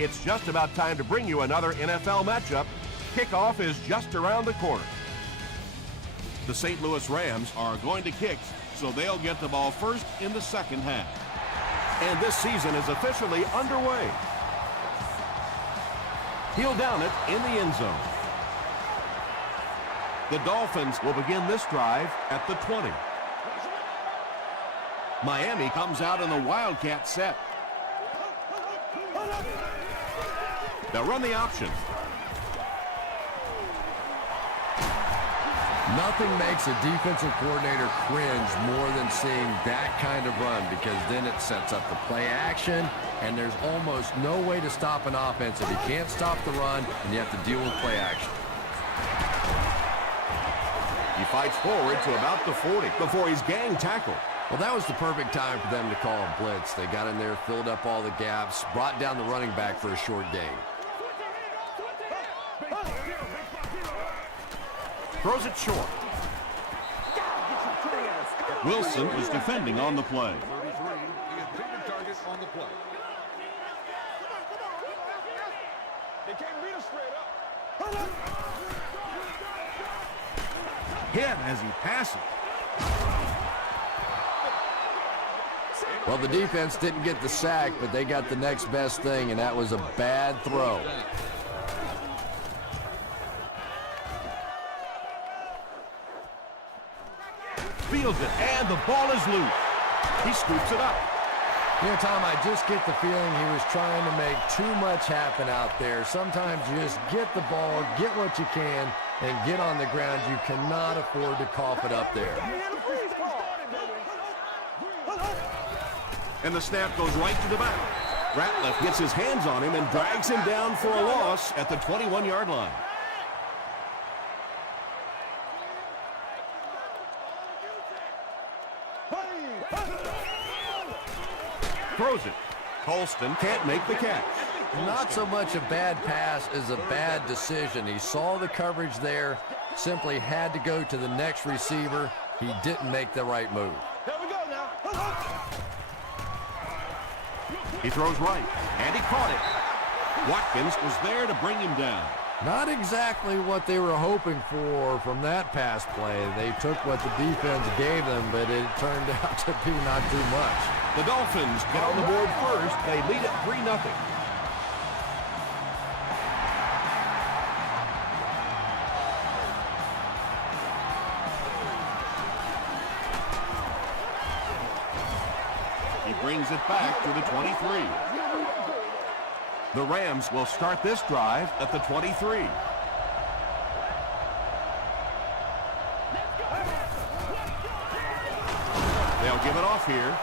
It's just about time to bring you another NFL matchup. Kickoff is just around the corner. The St. Louis Rams are going to kick, so they'll get the ball first in the second half. And this season is officially underway. He'll down it in the end zone. The Dolphins will begin this drive at the 20. Miami comes out in the Wildcat set. They'll run the option. Nothing makes a defensive coordinator cringe more than seeing that kind of run, because then it sets up the play action, and there's almost no way to stop an offense if you can't stop the run and you have to deal with play action. He fights forward to about the 40 before he's gang tackled. Well, that was the perfect time for them to call a blitz. They got in there, filled up all the gaps, brought down the running back for a short gain. Throws it short. Wilson is defending on the play. Hit as he passes. Well, the defense didn't get the sack, but they got the next best thing, and that was a bad throw. Fields it, and the ball is loose. He scoops it up. You know, Tom, I just get the feeling he was trying to make too much happen out there. Sometimes you just get the ball, get what you can, and get on the ground. You cannot afford to cough it up there. And the snap goes right to the back. Ratliff gets his hands on him and drags him down for a loss at the 21-yard line. Throws it. Colston can't make the catch. Not so much a bad pass as a bad decision. He saw the coverage there, simply had to go to the next receiver. He didn't make the right move. He throws right, and he caught it. Watkins was there to bring him down. Not exactly what they were hoping for from that pass play. They took what the defense gave them, but it turned out to be not too much. The Dolphins get on the board first. They lead it 3-0. He brings it back to the 23. The Rams will start this drive at the 23. They'll give it off here.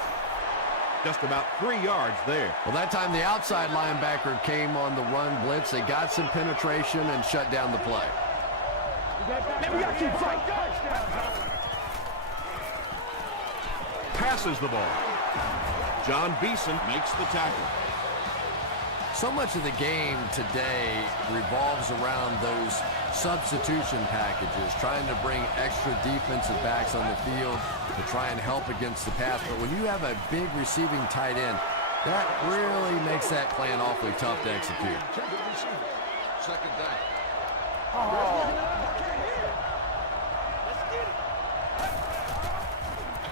Just about 3 yards there. Well, that time the outside linebacker came on the run blitz. They got some penetration and shut down the play. Passes the ball. John Beeson makes the tackle. So much of the game today revolves around those substitution packages, trying to bring extra defensive backs on the field to try and help against the pass. But when you have a big receiving tight end, that really makes that plan awfully tough to execute. Second down.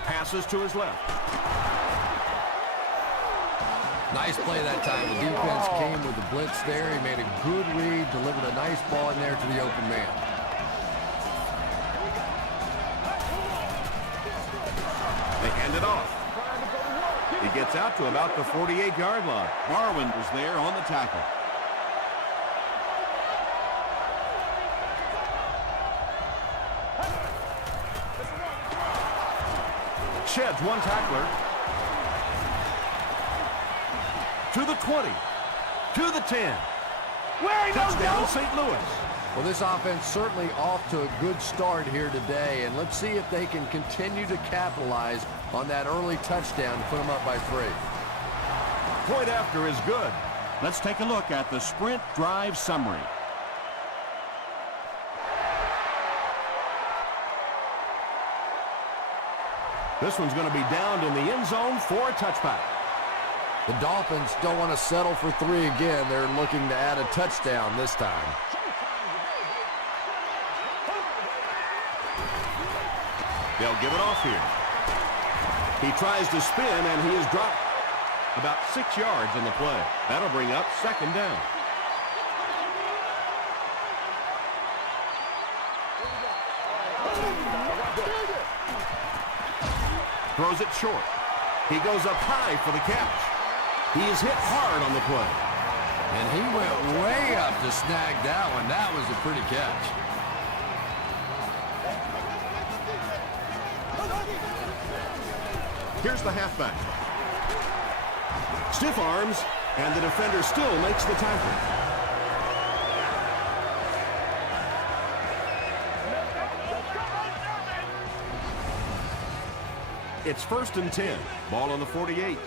Passes to his left. Nice play that time. The defense came with the blitz there. He made a good read, delivered a nice ball in there to the open man. They hand it off. He gets out to about the 48-yard line. Barwin was there on the tackle. Sheds one tackler. To the 20. To the 10. Touchdown, St. Louis. Well, this offense certainly off to a good start here today, and let's see if they can continue to capitalize on that early touchdown to put them up by 3. Point after is good. Let's take a look at the sprint drive summary. This one's going to be downed in the end zone for a touchback. The Dolphins don't want to settle for 3 again. They're looking to add a touchdown this time. They'll give it off here. He tries to spin, and he is dropped about 6 yards on the play. That'll bring up second down. Throws it short. He goes up high for the catch. He is hit hard on the play. And he went way up to snag that one. That was a pretty catch. Here's the halfback. Stiff arms, and the defender still makes the tackle. It's 1st and 10. Ball on the 48.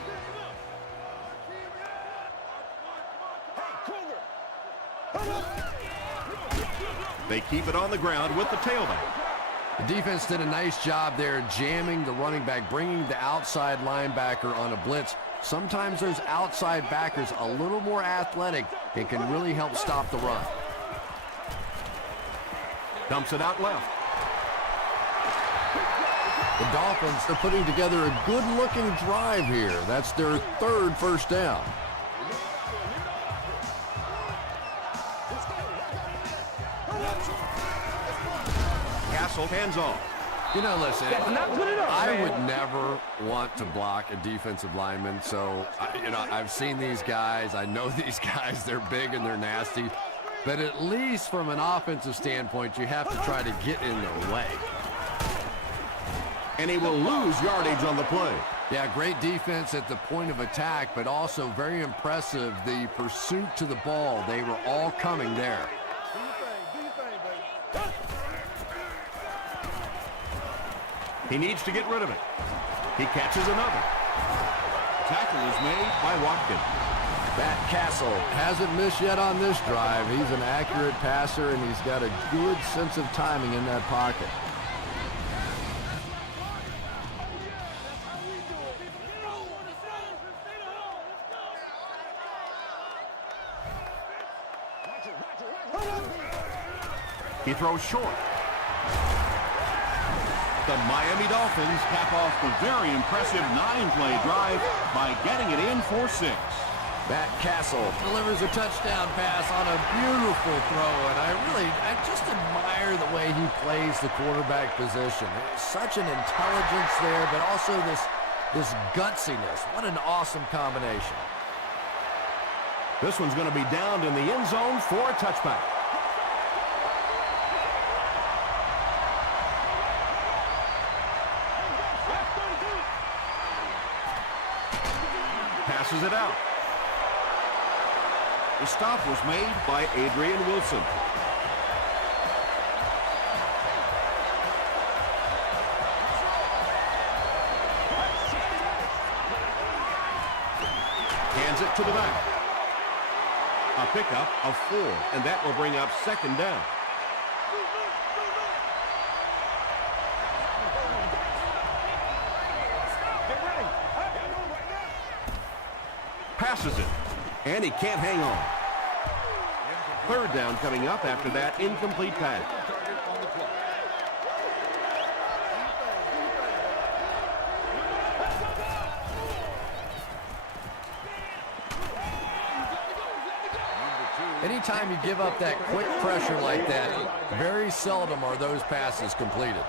They keep it on the ground with the tailback. The defense did a nice job there jamming the running back, bringing the outside linebacker on a blitz. Sometimes those outside backers a little more athletic and can really help stop the run. Dumps it out left. The Dolphins are putting together a good-looking drive here. That's their 3rd first down. Castle hands off. You know, listen, That's not good enough, I man. would never want to block a defensive lineman. So, I've seen these guys. I know these guys. They're big and they're nasty. But at least from an offensive standpoint, you have to try to get in their way. And he will lose yardage on the play. Yeah, great defense at the point of attack, but also very impressive, the pursuit to the ball. They were all coming there. He needs to get rid of it. He catches another. Tackle is made by Watkins. Matt Castle hasn't missed yet on this drive. He's an accurate passer, and he's got a good sense of timing in that pocket. He throws short. The Miami Dolphins cap off the very impressive 9-play drive by getting it in for 6. Matt Castle delivers a touchdown pass on a beautiful throw, and I just admire the way he plays the quarterback position. Such an intelligence there, but also this gutsiness. What an awesome combination. This one's going to be downed in the end zone for a touchback. Passes it out. The stop was made by Adrian Wilson. Hands it to the back. A pickup of 4, and that will bring up second down. Passes it, and he can't hang on. Third down coming up after that incomplete pass. Anytime you give up that quick pressure like that, very seldom are those passes completed.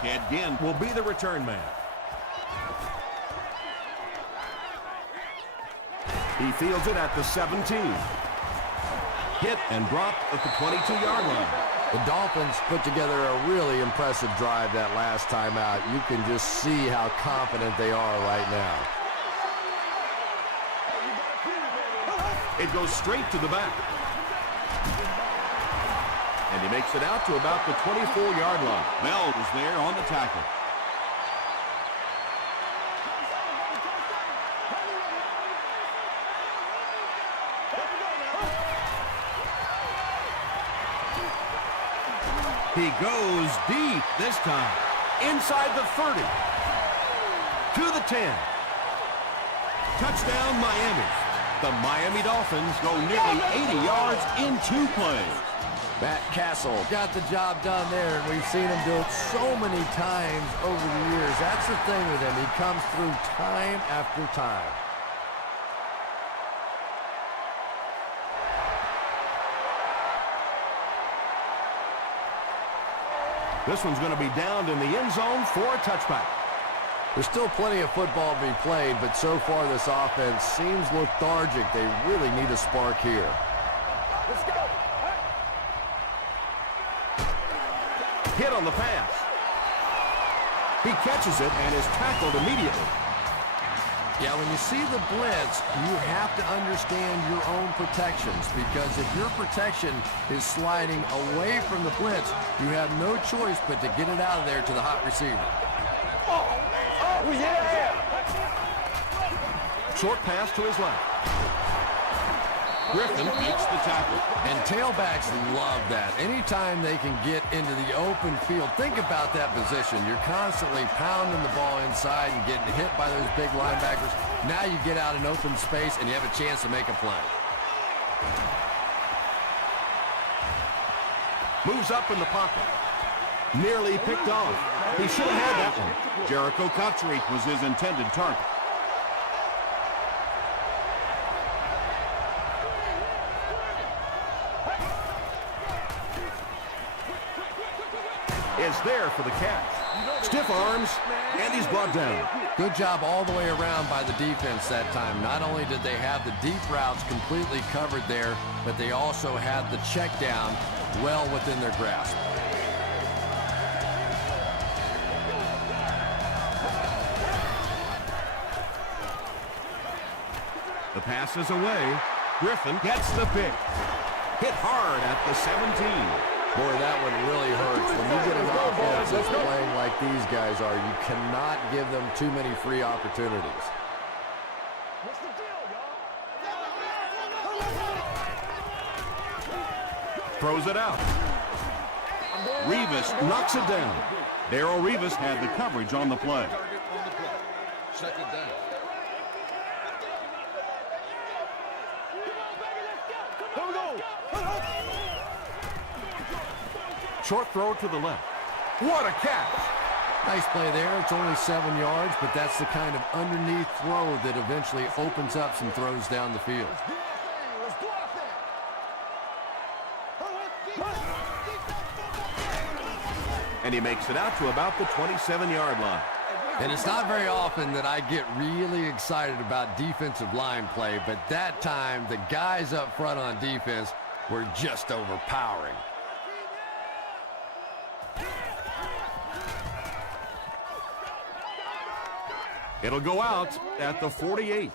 Ted Ginn will be the return man. He fields it at the 17. Hit and dropped at the 22-yard line. The Dolphins put together a really impressive drive that last time out. You can just see how confident they are right now. It goes straight to the back. And he makes it out to about the 24-yard line. Bell was there on the tackle. He goes deep this time. Inside the 30. To the 10. Touchdown, Miami. The Miami Dolphins go nearly 80 yards in 2 plays. Matt Castle got the job done there, and we've seen him do it so many times over the years. That's the thing with him. He comes through time after time. This one's going to be downed in the end zone for a touchback. There's still plenty of football to be played, but so far this offense seems lethargic. They really need a spark here. Let's go. Hit on the pass. He catches it and is tackled immediately. Yeah, when you see the blitz, you have to understand your own protections, because if your protection is sliding away from the blitz, you have no choice but to get it out of there to the hot receiver. Oh, yeah! Short pass to his left. Griffin beats the tackle. And tailbacks love that. Anytime they can get into the open field, think about that position. You're constantly pounding the ball inside and getting hit by those big linebackers. Now you get out in open space and you have a chance to make a play. Moves up in the pocket. Nearly picked off. He should have had that one. Jericho Cotchery was his intended target. Is there for the catch. Stiff arms, and he's brought down. Good job all the way around by the defense that time. Not only did they have the deep routes completely covered there, but they also had the check down well within their grasp. The pass is away. Griffin gets the pick. Hit hard at the 17. Boy, that one really hurts. When you get an offense that's playing like these guys are, you cannot give them too many free opportunities. What's the deal, y'all? Throws it out. Revis knocks it down. Darrelle Revis had the coverage on the play. Second down. Short throw to the left. What a catch! Nice play there. It's only 7 yards, but that's the kind of underneath throw that eventually opens up some throws down the field. And he makes it out to about the 27-yard line. And it's not very often that I get really excited about defensive line play, but that time the guys up front on defense were just overpowering. It'll go out at the 48.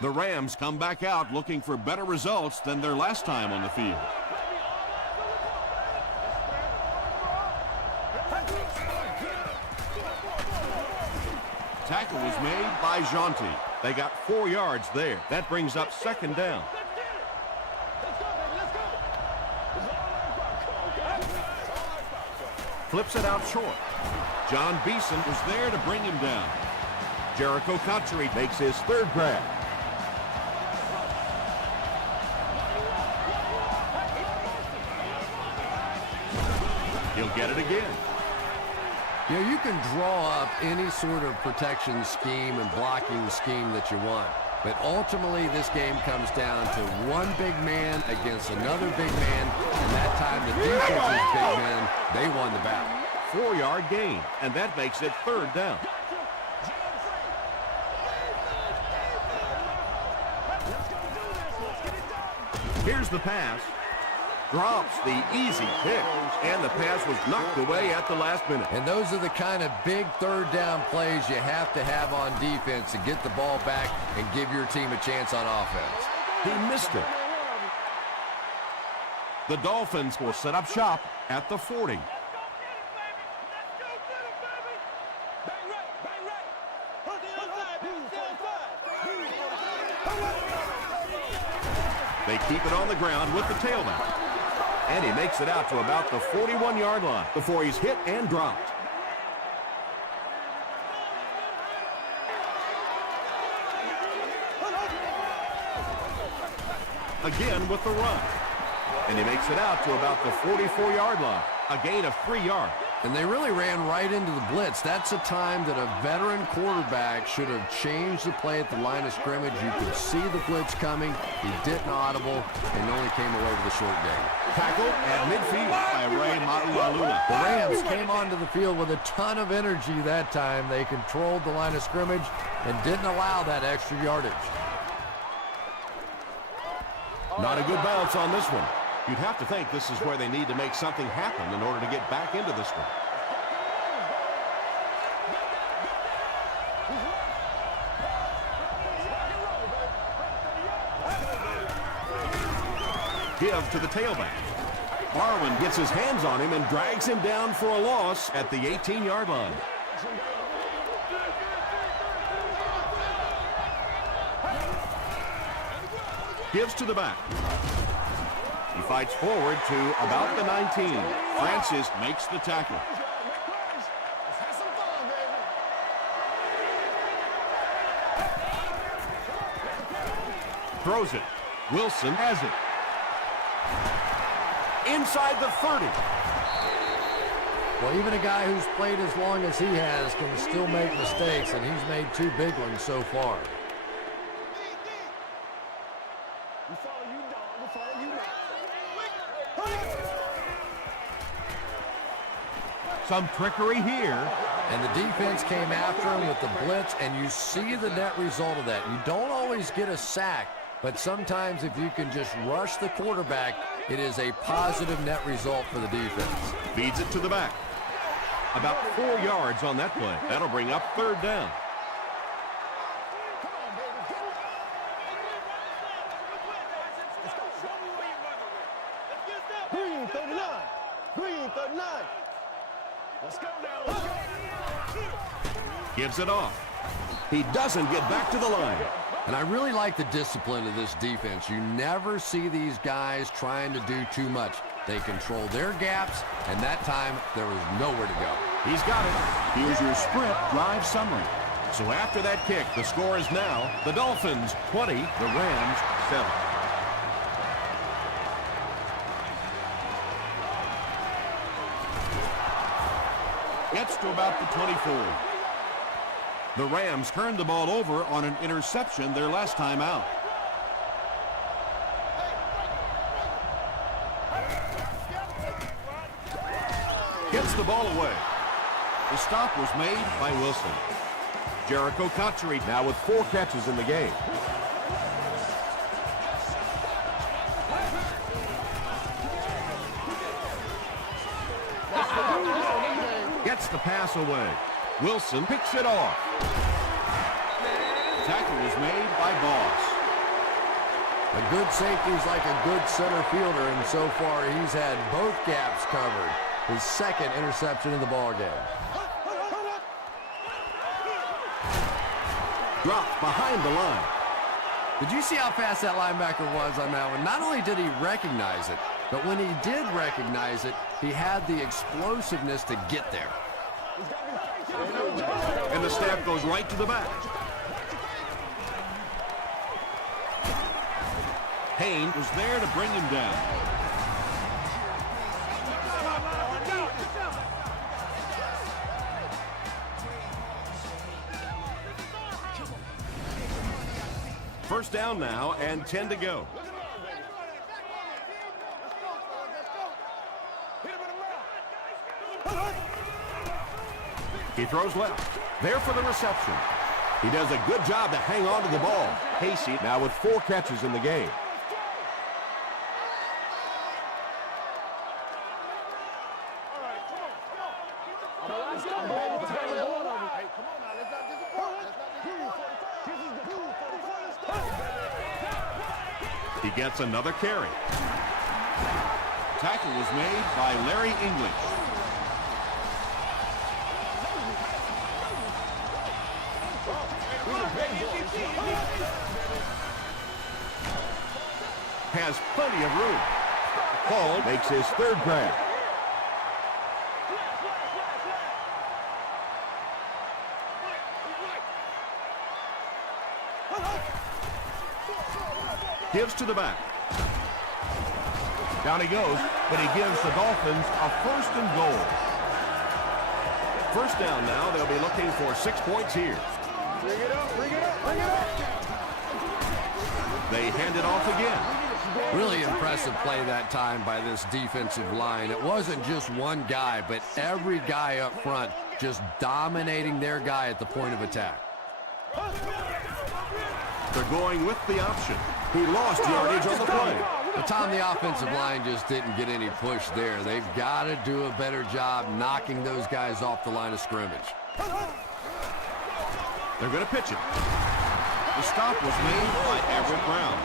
The Rams come back out looking for better results than their last time on the field. Tackle was made by Jonte. They got 4 yards there. That brings up second down. Flips it out short. John Beeson was there to bring him down. Jericho Cotchery makes his third grab. He'll get it again. You know, you can draw up any sort of protection scheme and blocking scheme that you want. But ultimately, this game comes down to one big man against another big man. And that time, the defense's big men, they won the battle. 4-yard gain, and that makes it third down. Here's the pass. Drops the easy pick, and the pass was knocked away at the last minute. And those are the kind of big third down plays you have to have on defense to get the ball back and give your team a chance on offense. He missed it. The Dolphins will set up shop at the 40. They keep it on the ground with the tailback. And he makes it out to about the 41-yard line before he's hit and dropped. again with the run. And he makes it out to about the 44-yard line, a gain of 3 yards. And they really ran right into the blitz. That's a time that a veteran quarterback should have changed the play at the line of scrimmage. You could see the blitz coming. He didn't audible and only came away with a short gain. Tackle at midfield by Ray Maualuna. The Rams came onto the field with a ton of energy that time. They controlled the line of scrimmage and didn't allow that extra yardage. Not a good bounce on this one. You'd have to think this is where they need to make something happen in order to get back into this one. Give to the tailback. Barwin gets his hands on him and drags him down for a loss at the 18-yard line. Gives to the back. He fights forward to about the 19. Francis makes the tackle. Throws it. Wilson has it. Inside the 30. Well, even a guy who's played as long as he has can still make mistakes, and he's made 2 big ones so far. Some trickery here. And the defense came after him with the blitz, and you see the net result of that. You don't always get a sack, but sometimes if you can just rush the quarterback, it is a positive net result for the defense. Feeds it to the back. About 4 yards on that play. That'll bring up 3rd down. Green 39. Green 39. Let's go now. Let's go. Gives it off. He doesn't get back to the line. And I really like the discipline of this defense. You never see these guys trying to do too much. They control their gaps, and that time there was nowhere to go. He's got it. Here's your sprint drive summary. So after that kick, the score is now the Dolphins 20, the Rams 7. Gets to about the 24. The Rams turned the ball over on an interception their last time out. Gets the ball away. The stop was made by Wilson. Jericho Cotchery now with 4 catches in the game. Gets the pass away. Wilson picks it off. Tackle was made by Boss. A good safety is like a good center fielder, and so far he's had both gaps covered. His 2nd interception in the ballgame. Dropped behind the line. Did you see how fast that linebacker was on that one? Not only did he recognize it, but when he did recognize it, he had the explosiveness to get there. And the snap goes right to the back. Payne was there to bring him down. First down now and 10 to go. He throws left. There for the reception. He does a good job to hang on to the ball. Casey now with 4 catches in the game. He gets another carry. Tackle was made by Larry English. Has plenty of room. Paul makes his 3rd grab. Gives to the back. Down he goes, but he gives the Dolphins a 1st and goal. First down now. They'll be looking for 6 points here. Bring it up, bring it up, bring it up. They hand it off again. Really impressive play that time by this defensive line. It wasn't just one guy, but every guy up front just dominating their guy at the point of attack. They're going with the option. He lost yardage on the play. But Tom, the offensive line just didn't get any push there. They've got to do a better job knocking those guys off the line of scrimmage. They're going to pitch it. The stop was made by Everett Brown.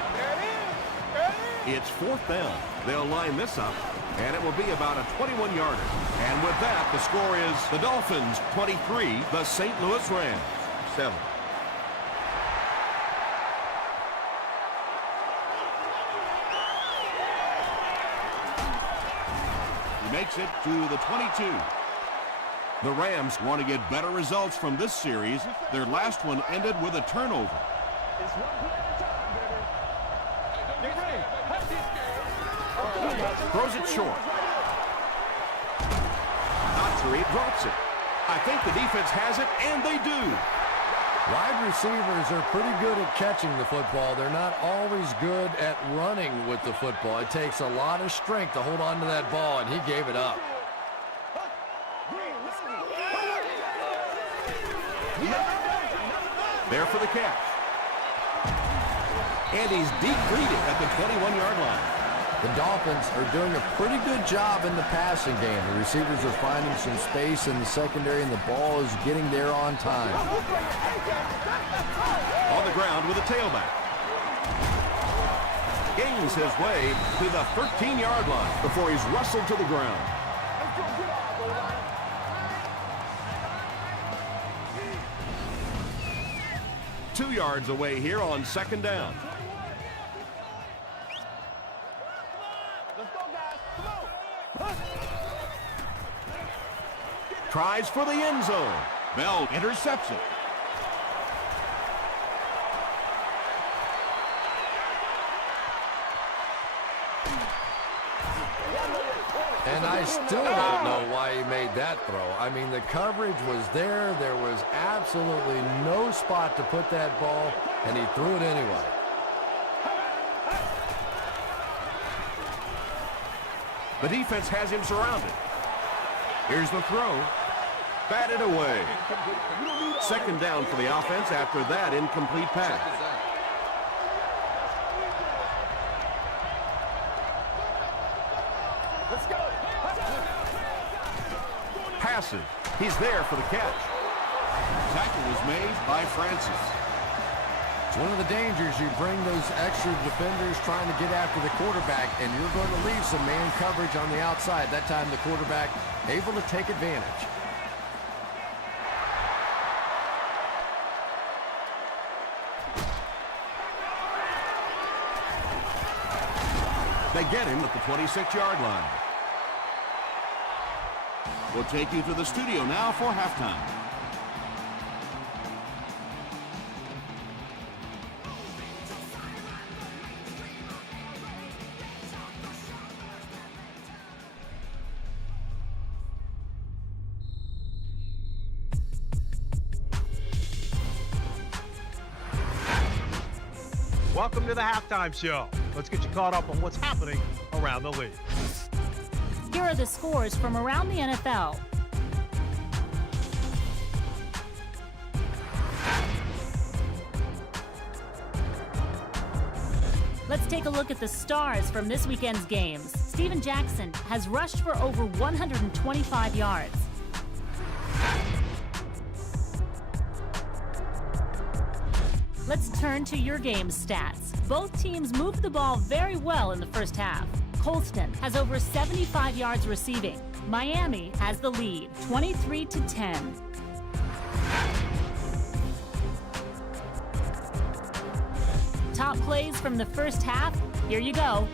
It's 4th down. They'll line this up, and it will be about a 21-yarder. And with that, the score is the Dolphins 23, the St. Louis Rams 7. He makes it to the 22. The Rams want to get better results from this series. Their last one ended with a turnover. It's one play at a time, baby. Get ready. Throws it short. Autry drops it. I think the defense has it, and they do. Wide receivers are pretty good at catching the football. They're not always good at running with the football. It takes a lot of strength to hold on to that ball, and he gave it up. There for the catch. And he's deep greeted at the 21-yard line. The Dolphins are doing a pretty good job in the passing game. The receivers are finding some space in the secondary, and the ball is getting there on time. On the ground with a tailback. Gains his way to the 13-yard line before he's wrestled to the ground. 2 yards away here on 2nd down. Tries for the end zone. Bell intercepts it. And I still don't know why he made that throw. I mean, the coverage was there. There was absolutely no spot to put that ball, and he threw it anyway. The defense has him surrounded. Here's the throw. Batted away. 2nd down for the offense after that incomplete pass. Let's go. Passes. He's there for the catch. Tackle was made by Francis. It's one of the dangers. You bring those extra defenders trying to get after the quarterback, and you're going to leave some man coverage on the outside. That time the quarterback able to take advantage. They get him at the 26-yard line. We'll take you to the studio now for halftime. Welcome to the halftime show. Let's get you caught up on what's happening around the league. Here are the scores from around the NFL. Let's take a look at the stars from this weekend's games. Steven Jackson has rushed for over 125 yards. Let's turn to your game's stats. Both teams moved the ball very well in the first half. Colston has over 75 yards receiving. Miami has the lead, 23-10. Top plays from the first half, here you go.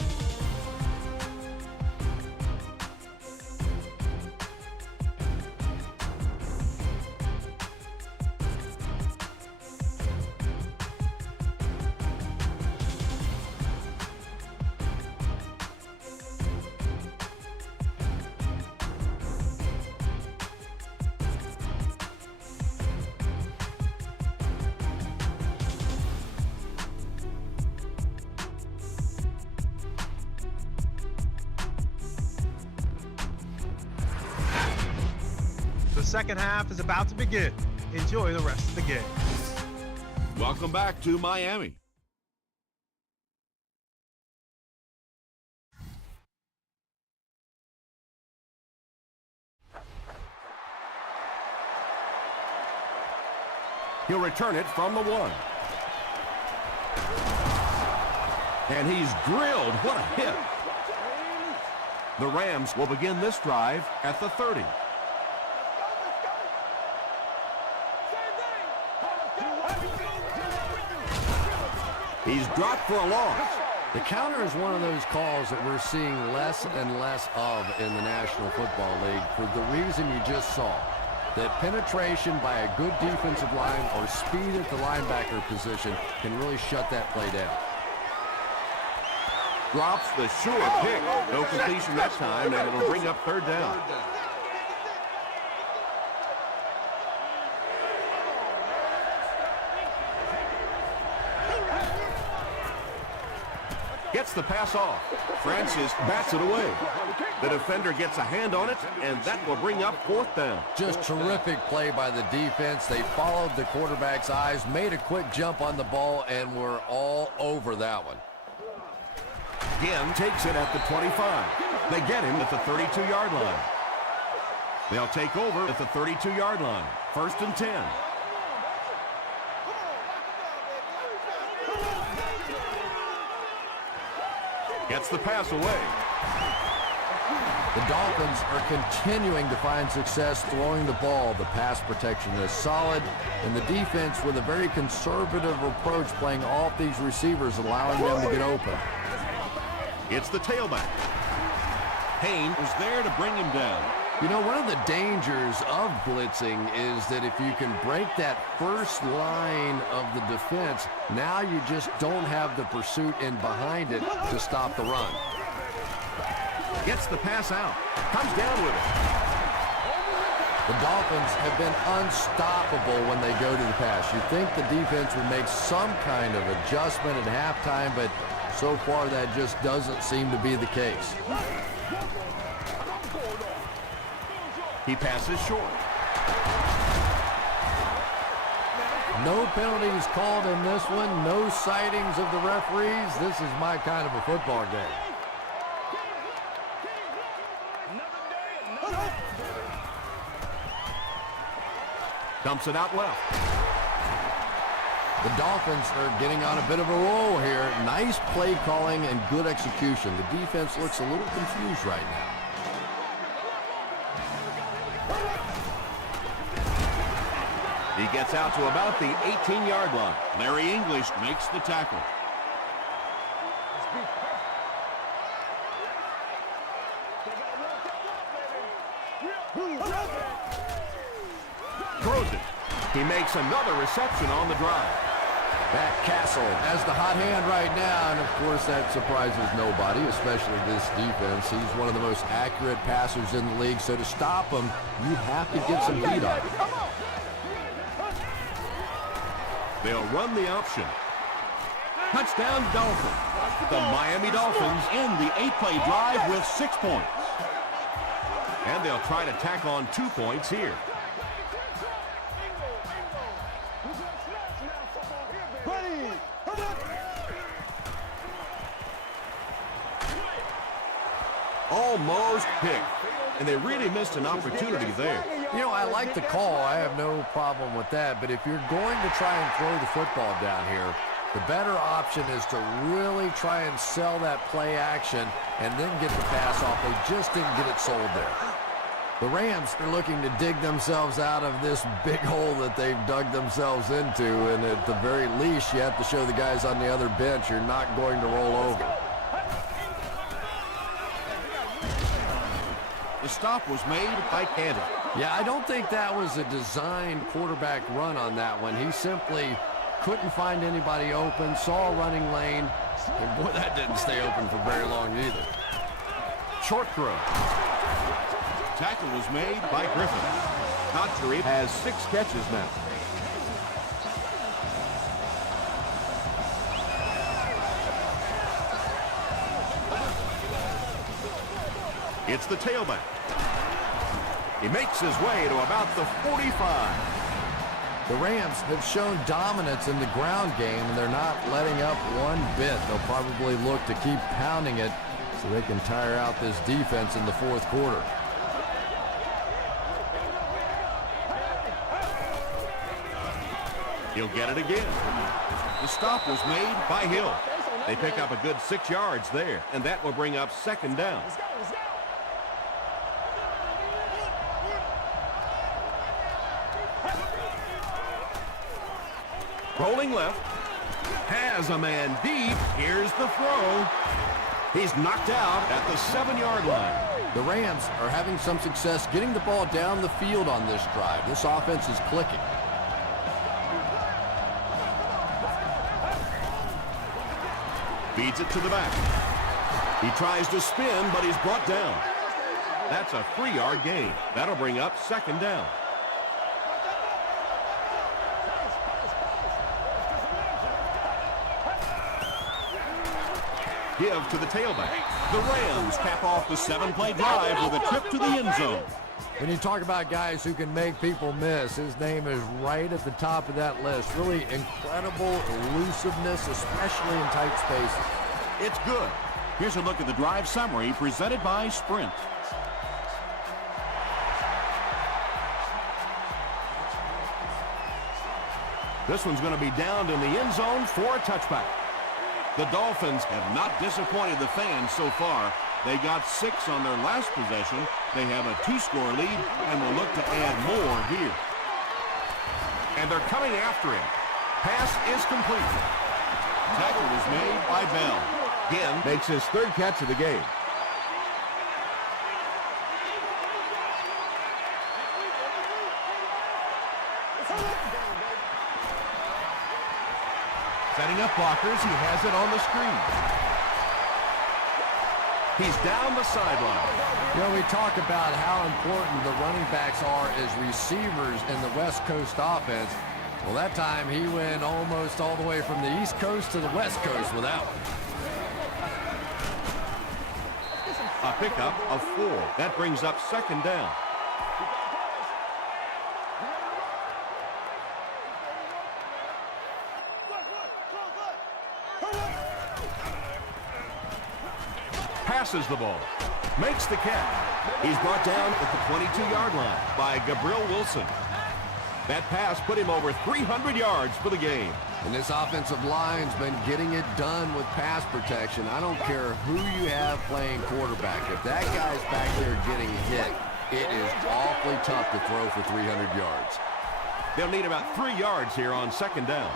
second half is about to begin. Enjoy the rest of the game. Welcome back to Miami. He'll return it from the 1. And he's drilled. What a hit. The Rams will begin this drive at the 30. He's dropped for a loss. The counter is one of those calls that we're seeing less and less of in the National Football League for the reason you just saw. That penetration by a good defensive line or speed at the linebacker position can really shut that play down. Drops the sure pick. No completion that time, and it'll bring up third down. Gets the pass off. Francis bats it away. The defender gets a hand on it, and that will bring up fourth down. Just terrific play by the defense. They followed the quarterback's eyes, made a quick jump on the ball, and were all over that one. Again, takes it at the 25. They get him at the 32-yard line. They'll take over at the 32-yard line. 1st and 10. Gets the pass away. The Dolphins are continuing to find success throwing the ball. The pass protection is solid, and the defense with a very conservative approach playing off these receivers, allowing them to get open. It's the tailback. Payne was there to bring him down. You know, one of the dangers of blitzing is that if you can break that first line of the defense, now you just don't have the pursuit in behind it to stop the run. Gets the pass out. Comes down with it. The Dolphins have been unstoppable when they go to the pass. You think the defense would make some kind of adjustment at halftime, but so far that just doesn't seem to be the case. He passes short. No penalties called in this one. No sightings of the referees. This is my kind of a football game. Dumps it out left. The Dolphins are getting on a bit of a roll here. Nice play calling and good execution. The defense looks a little confused right now. He gets out to about the 18-yard line. Larry English makes the tackle. Throws it. He makes another reception on the drive. Matt Castle has the hot hand right now, and of course that surprises nobody, especially this defense. He's one of the most accurate passers in the league, so to stop him, you have to get some heat on him. They'll run the option. Touchdown Dolphins. The Miami Dolphins end the 8-play drive with 6 points. And they'll try to tack on 2 points here. Almost picked. And they really missed an opportunity there. You know, I like the call. I have no problem with that. But if you're going to try and throw the football down here, the better option is to really try and sell that play action and then get the pass off. They just didn't get it sold there. The Rams are looking to dig themselves out of this big hole that they've dug themselves into. And at the very least, you have to show the guys on the other bench you're not going to roll over. The stop was made by Candy. Yeah, I don't think that was a designed quarterback run on that one. He simply couldn't find anybody open, saw a running lane, and boy, that didn't stay open for very long either. Short throw. Tackle was made by Griffin. Godfrey has 6 catches now. It's the tailback. He makes his way to about the 45. The Rams have shown dominance in the ground game, and they're not letting up one bit. They'll probably look to keep pounding it so they can tire out this defense in the fourth quarter. He'll get it again. The stop was made by Hill. They pick up a good 6 yards there, and that will bring up second down. Rolling left. Has a man deep. Here's the throw. He's knocked out at the 7-yard line. The Rams are having some success getting the ball down the field on this drive. This offense is clicking. Feeds it to the back. He tries to spin, but he's brought down. That's a 3-yard gain. That'll bring up second down. Give to the tailback. The Rams cap off the 7-play drive with a trip to the end zone. When you talk about guys who can make people miss, his name is right at the top of that list. Really incredible elusiveness, especially in tight spaces. It's good. Here's a look at the drive summary presented by Sprint. This one's going to be downed in the end zone for a touchback. The Dolphins have not disappointed the fans so far. They got 6 on their last possession. They have a 2-score lead and will look to add more here. And they're coming after him. Pass is complete. Tackle is made by Bell. Ginn makes his 3rd catch of the game. Setting up blockers, he has it on the screen. He's down the sideline. You know, we talk about how important the running backs are as receivers in the West Coast offense. Well, that time he went almost all the way from the East Coast to the West Coast without one. A pickup of 4. That brings up second down. Passes the ball. Makes the catch. He's brought down at the 22-yard line by Gabriel Wilson. That pass put him over 300 yards for the game. And this offensive line's been getting it done with pass protection. I don't care who you have playing quarterback. If that guy's back there getting hit, it is awfully tough to throw for 300 yards. They'll need about 3 yards here on second down.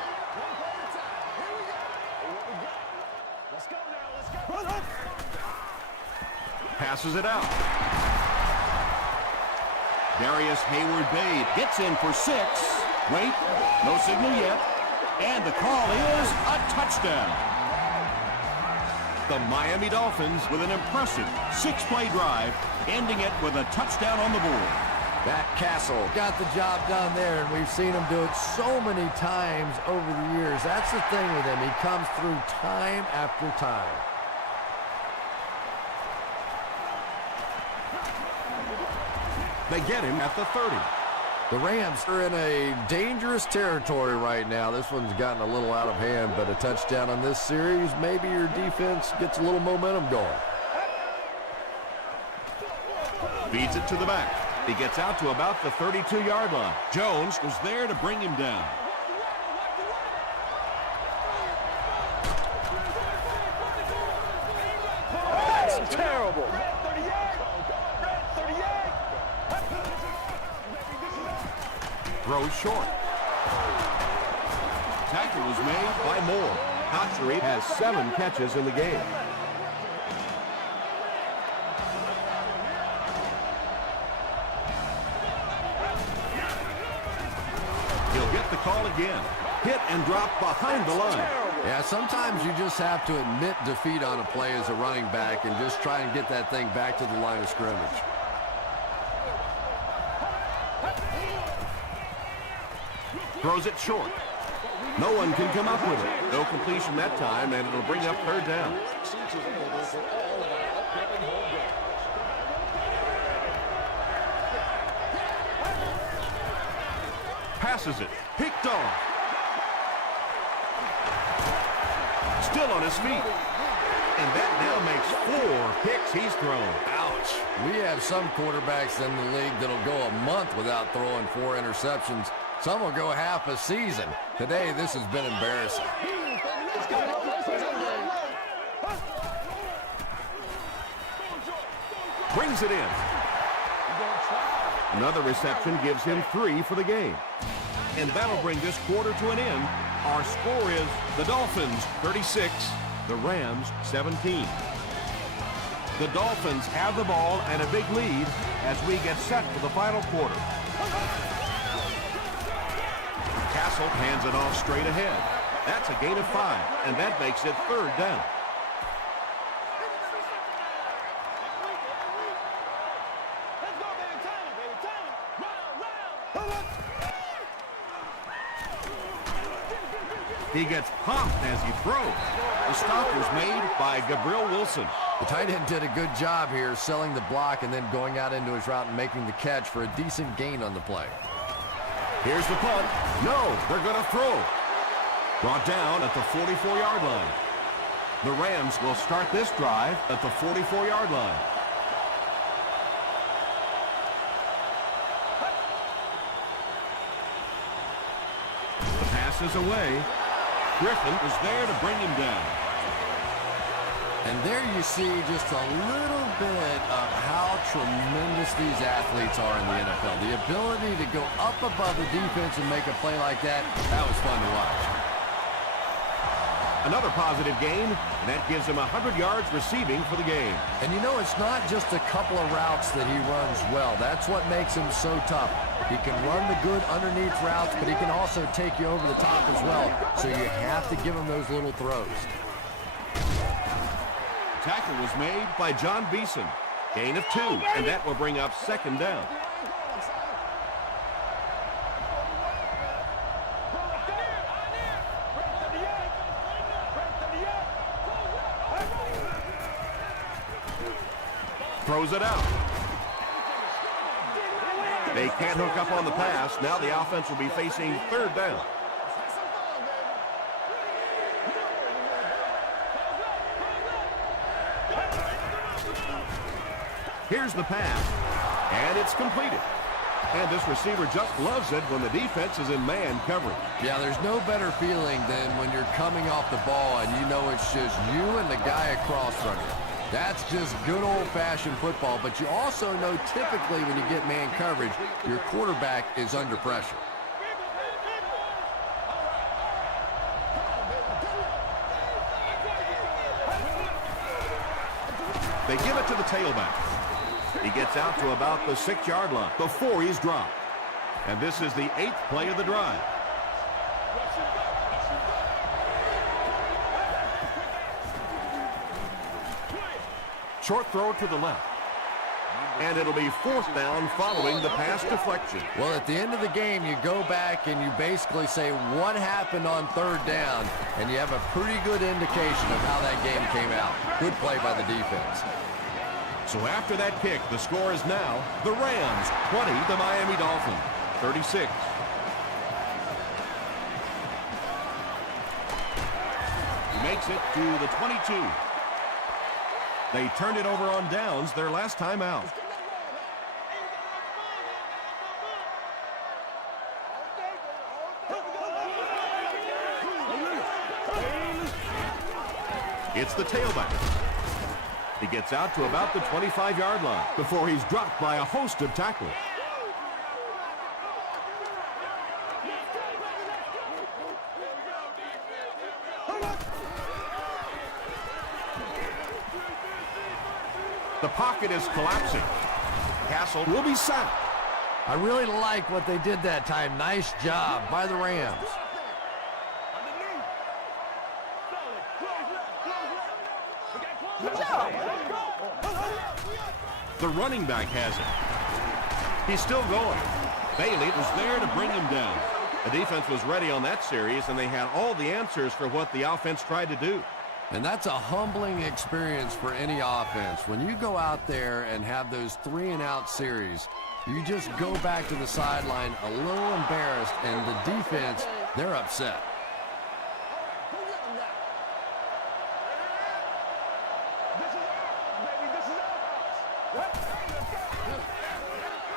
Passes it out. Darius Hayward-Bade gets in for 6. Wait, no signal yet. And the call is a touchdown. The Miami Dolphins with an impressive 6-play drive, ending it with a touchdown on the board. Matt Castle got the job done there, and we've seen him do it so many times over the years. That's the thing with him. He comes through time after time. They get him at the 30. The Rams are in a dangerous territory right now. This one's gotten a little out of hand, but a touchdown on this series, maybe your defense gets a little momentum going. Feeds it to the back. He gets out to about the 32-yard line. Jones was there to bring him down. That's terrible. Throws short. Tackle was made by Moore. Hatchery has 7 catches in the game. He'll get the call again. Hit and drop behind the line. Yeah, sometimes you just have to admit defeat on a play as a running back and just try and get that thing back to the line of scrimmage. Throws it short. No one can come up with it. No completion that time, and it'll bring up third down. Passes it. Picked off. Still on his feet. And that now makes 4 picks he's thrown. Ouch. We have some quarterbacks in the league that'll go a month without throwing 4 interceptions. Some will go half a season. Today, this has been embarrassing. Brings it in. Another reception gives him 3 for the game. And that'll bring this quarter to an end. Our score is the Dolphins 36, the Rams 17. The Dolphins have the ball and a big lead as we get set for the final quarter. Castle hands it off straight ahead. That's a gain of 5, and that makes it 3rd down. He gets popped as he throws. The stop was made by Gabriel Wilson. The tight end did a good job here selling the block and then going out into his route and making the catch for a decent gain on the play. Here's the punt. No, they're going to throw. Brought down at the 44-yard line. The Rams will start this drive at the 44-yard line. The pass is away. Griffin was there to bring him down. And there you see just a little bit of how tremendous these athletes are in the NFL. The ability to go up above the defense and make a play like that was fun to watch. Another positive gain, and that gives him 100 yards receiving for the game. And you know, it's not just a couple of routes that he runs well. That's what makes him so tough. He can run the good underneath routes, but he can also take you over the top as well. So you have to give him those little throws. Tackle was made by John Beeson. Gain of 2, and that will bring up 2nd down. Throws it out. They can't hook up on the pass. Now the offense will be facing 3rd down. Here's the pass, and it's completed. And this receiver just loves it when the defense is in man coverage. Yeah, there's no better feeling than when you're coming off the ball and you know it's just you and the guy across from you. That's just good old-fashioned football, but you also know typically when you get man coverage, your quarterback is under pressure. They give it to the tailback. He gets out to about the 6-yard line before he's dropped. And this is the 8th play of the drive. Short throw to the left. And it'll be 4th down following the pass deflection. Well, at the end of the game, you go back and you basically say what happened on 3rd down, and you have a pretty good indication of how that game came out. Good play by the defense. So after that kick, the score is now the Rams 20, the Miami Dolphins 36. He makes it to the 22. They turned it over on downs their last time out. It's the tailback. He gets out to about the 25-yard line before he's dropped by a host of tacklers. The pocket is collapsing. Castle will be sacked. I really like what they did that time. Nice job by the Rams. The running back has it. He's still going. Bailey was there to bring him down. The defense was ready on that series, and they had all the answers for what the offense tried to do. And that's a humbling experience for any offense. When you go out there and have those 3-and-out series, You just go back to the sideline a little embarrassed, and the defense, they're upset.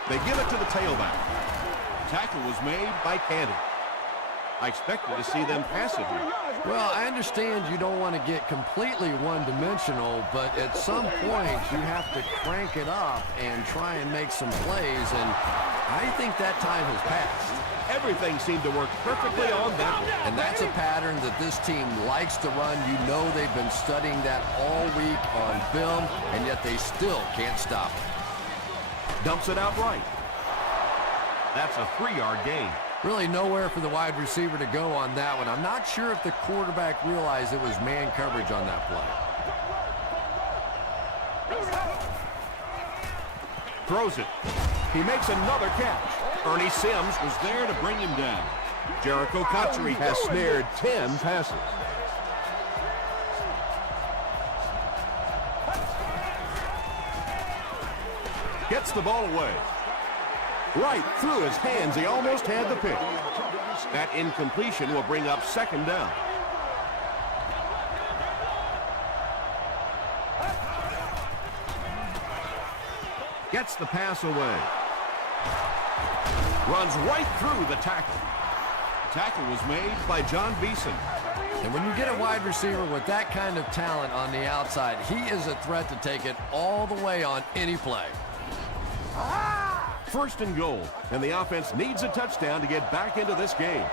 They give it to the tailback. Tackle was made by Candy. I expected to see them pass it here. Well, I understand you don't want to get completely one-dimensional, but at some point you have to crank it up and try and make some plays, and I think that time has passed. Everything seemed to work perfectly on that one. And that's a pattern that this team likes to run. You know they've been studying that all week on film, and yet they still can't stop it. Dumps it out right. That's a 3-yard gain. Really nowhere for the wide receiver to go on that one. I'm not sure if the quarterback realized it was man coverage on that play. Throws it. He makes another catch. Ernie Sims was there to bring him down. Jericho Cotchery has snared 10 passes. Gets the ball away. Right through his hands, he almost had the pick. That incompletion will bring up 2nd down. Gets the pass away. Runs right through the tackle. Tackle was made by John Beeson. And when you get a wide receiver with that kind of talent on the outside, he is a threat to take it all the way on any play. 1st and goal, and the offense needs a touchdown to get back into this game.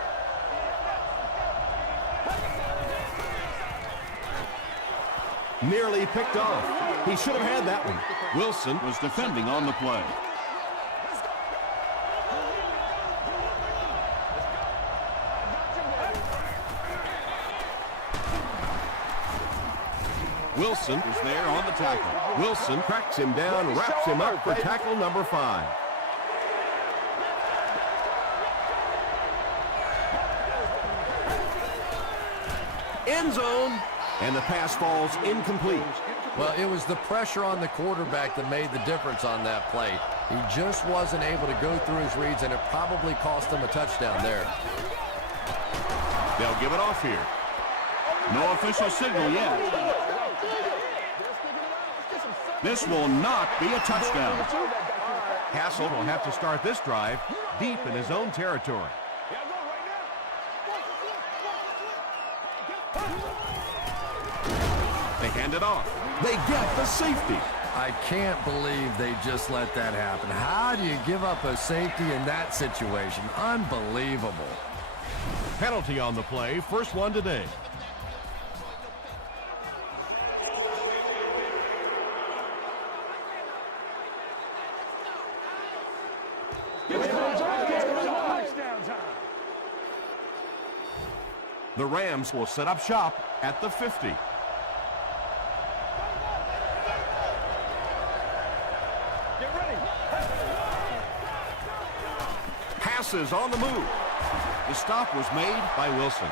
Nearly picked off. He should have had that one. Wilson was defending on the play. Wilson is there on the tackle. Wilson cracks him down, wraps him up for tackle number 5. End zone, and the pass falls incomplete. Well, it was the pressure on the quarterback that made the difference on that play. He just wasn't able to go through his reads, and it probably cost him a touchdown there. They'll give it off here. No official signal yet. This will not be a touchdown. Hassel will have to start this drive deep in his own territory. They hand it off. They get the safety. I can't believe they just let that happen. How do you give up a safety in that situation? Unbelievable. Penalty on the play, first one today. The Rams will set up shop at the 50. Get ready. Passes on the move. The stop was made by Wilson.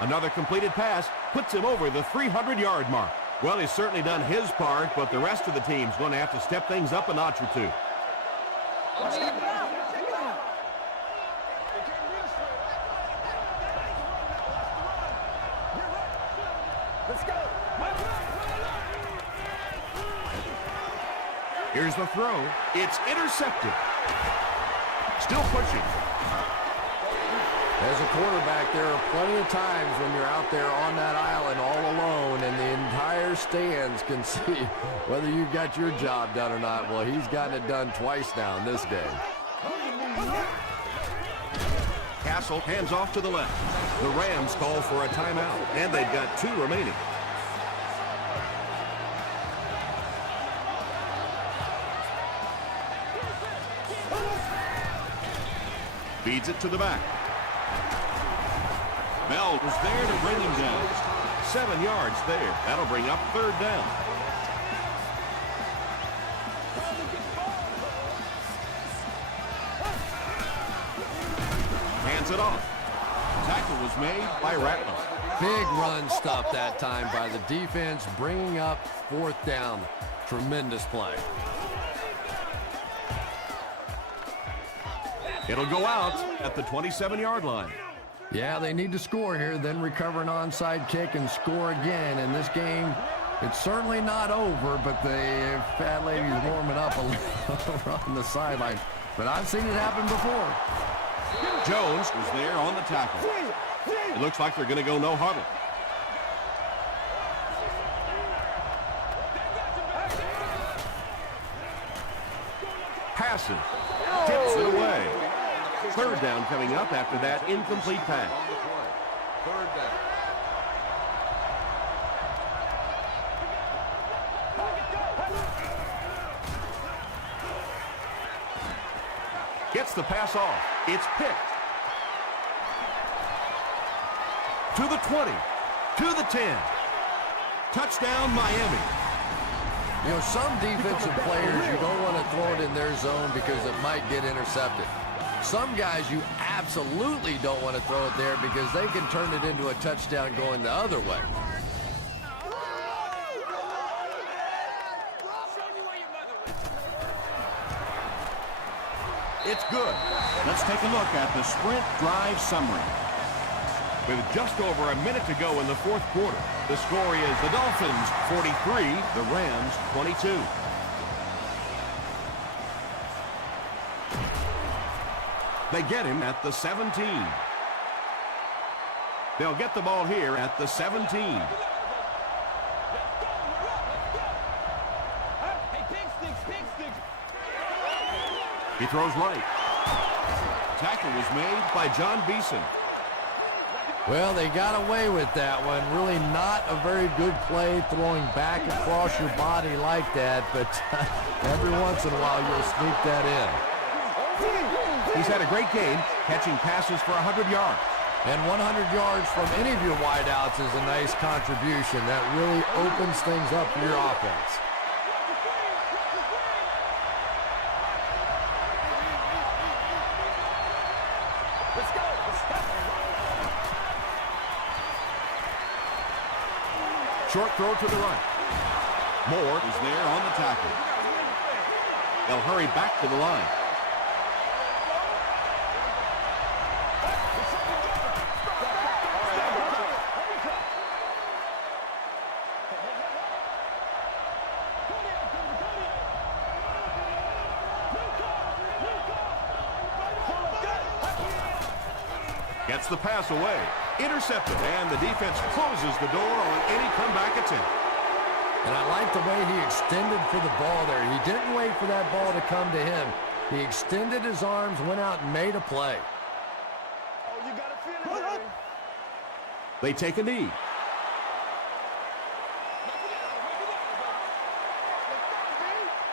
Another completed pass puts him over the 300-yard mark. Well, he's certainly done his part, but the rest of the team's going to have to step things up a notch or two. Let's go. Here's the throw. It's intercepted. Still pushing. As a quarterback, there are plenty of times when you're out there on that island all alone and the entire stands can see whether you've got your job done or not. Well, he's gotten it done twice now in this game. Castle hands off to the left. The Rams call for a timeout, and they've got 2 remaining. Feeds it to the back. Bell was there to bring him down. 7 yards there. That'll bring up 3rd down. Hands it off. Tackle was made by Rattler. Big run stuff that time by the defense, bringing up 4th down. Tremendous play. It'll go out at the 27-yard line. Yeah, they need to score here, then recover an onside kick and score again. In this game, it's certainly not over, but the fat lady's warming up a little on the sideline. But I've seen it happen before. Jones was there on the tackle. It looks like they're going to go no huddle. Passes. Tips it away. Third down coming up after that incomplete pass. On the play. Third down. Gets the pass off. It's picked. To the 20. To the 10. Touchdown, Miami. You know, some defensive players, you don't want to throw it in their zone because it might get intercepted. Some guys, you absolutely don't want to throw it there because they can turn it into a touchdown going the other way. It's good. Let's take a look at the sprint drive summary. With just over a minute to go in the fourth quarter, the score is the Dolphins 43, the Rams 22. They get him at the 17. They'll get the ball here at the 17. He throws right. Tackle was made by John Beeson. Well, they got away with that one. Really not a very good play throwing back across your body like that, but every once in a while you'll sneak that in. He's had a great game, catching passes for 100 yards. And 100 yards from any of your wideouts is a nice contribution. That really opens things up for your offense. Short throw to the right. Moore is there on the tackle. They'll hurry back to the line. Gets the pass away. Intercepted, and the defense closes the door on any comeback attempt. And I like the way he extended for the ball there. He didn't wait for that ball to come to him. He extended his arms, went out and made a play. Oh, you gotta feel it. They take a knee.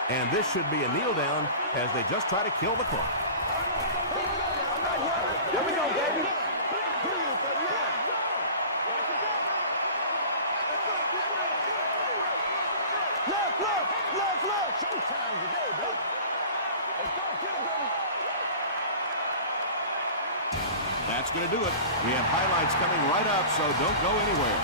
And this should be a kneel down as they just try to kill the clock. Here we go, baby. Look. Showtime today, baby. Let's go, get him, baby. That's going to do it. We have highlights coming right up, so don't go anywhere.